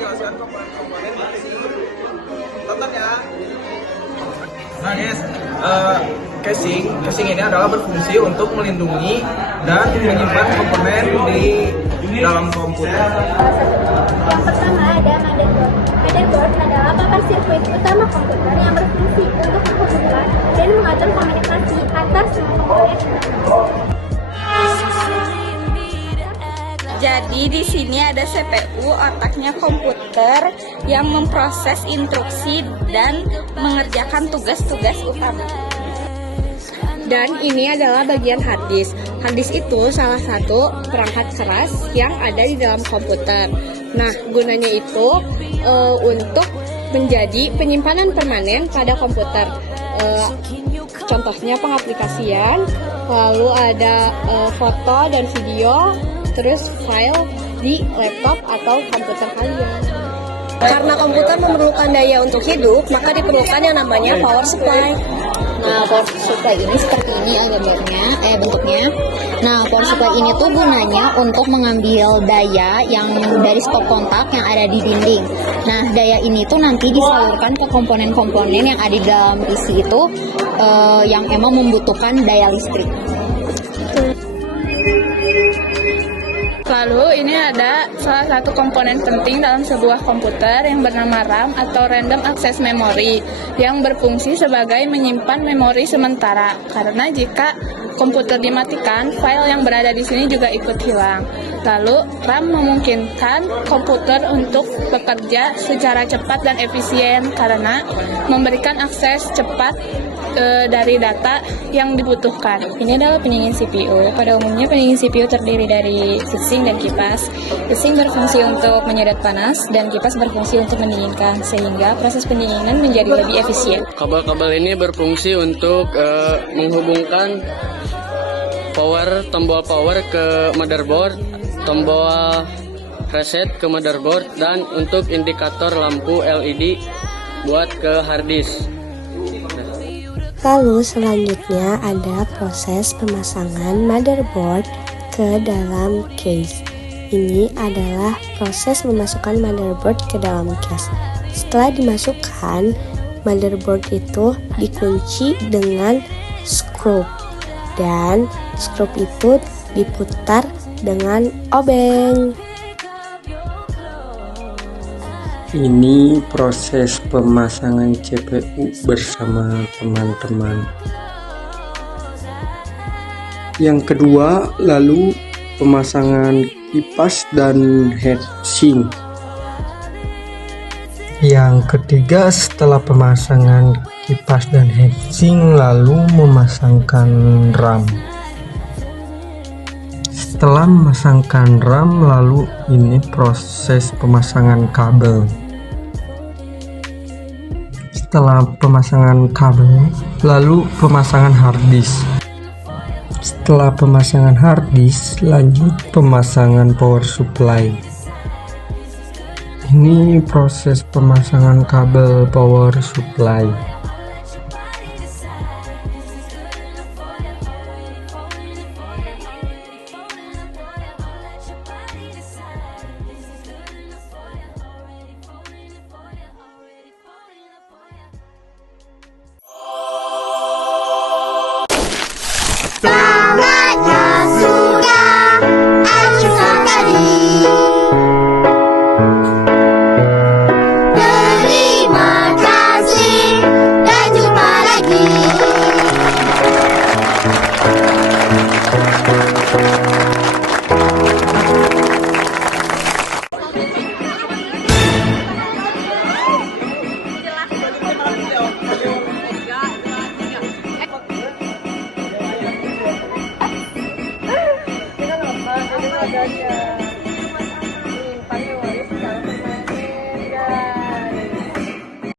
menjelaskan komponen-komponen si tonton ya. Nah guys, casing ini adalah berfungsi untuk melindungi dan menyimpan komponen di dalam komputer. Yang pertama ada motherboard. Motherboard adalah papan sirkuit utama komputer yang berfungsi untuk menghubungkan dan mengatur komunikasi antar semua komponen. Jadi di sini ada CPU, otaknya komputer yang memproses instruksi dan mengerjakan tugas-tugas utama. Dan ini adalah bagian hard disk. Hard disk itu salah satu perangkat keras yang ada di dalam komputer. Nah, gunanya itu untuk menjadi penyimpanan permanen pada komputer. Contohnya pengaplikasian, lalu ada foto dan video, terus file di laptop atau komputer kalian. Karena komputer memerlukan daya untuk hidup, maka diperlukan yang namanya power supply. Nah, power supply ini seperti ini bentuknya. Nah, power supply ini tuh gunanya untuk mengambil daya yang dari stop kontak yang ada di dinding. Nah, daya ini tuh nanti disalurkan ke komponen-komponen yang ada di dalam PC itu yang emang membutuhkan daya listrik. Lalu ini ada salah satu komponen penting dalam sebuah komputer yang bernama RAM atau Random Access Memory yang berfungsi sebagai menyimpan memori sementara. Karena jika komputer dimatikan, file yang berada di sini juga ikut hilang. Lalu RAM memungkinkan komputer untuk bekerja secara cepat dan efisien karena memberikan akses cepat dari data yang dibutuhkan. Ini adalah pendingin CPU. Pada umumnya pendingin CPU terdiri dari heatsink dan kipas. Heatsink berfungsi untuk menyedot panas dan kipas berfungsi untuk mendinginkan sehingga proses pendinginan menjadi lebih efisien. Kabel-kabel ini berfungsi untuk menghubungkan tombol power ke motherboard, tombol reset ke motherboard, dan untuk indikator lampu LED buat ke hard disk. Lalu selanjutnya ada proses pemasangan motherboard ke dalam case. Ini adalah proses memasukkan motherboard ke dalam case. Setelah dimasukkan, motherboard itu dikunci dengan skrup. Dan skrup itu diputar dengan obeng. Ini proses pemasangan CPU bersama teman-teman. Yang kedua, lalu pemasangan kipas dan heatsink. Yang ketiga, setelah pemasangan kipas dan heatsink, lalu memasangkan RAM. Setelah memasangkan RAM, lalu ini proses pemasangan kabel. Setelah pemasangan kabel, lalu pemasangan hard disk. Setelah pemasangan hard disk, lanjut pemasangan power supply. Ini proses pemasangan kabel power supply. Semangatnya sudah acuh tadi. Terima kasih dan jumpa lagi. Kita lupa,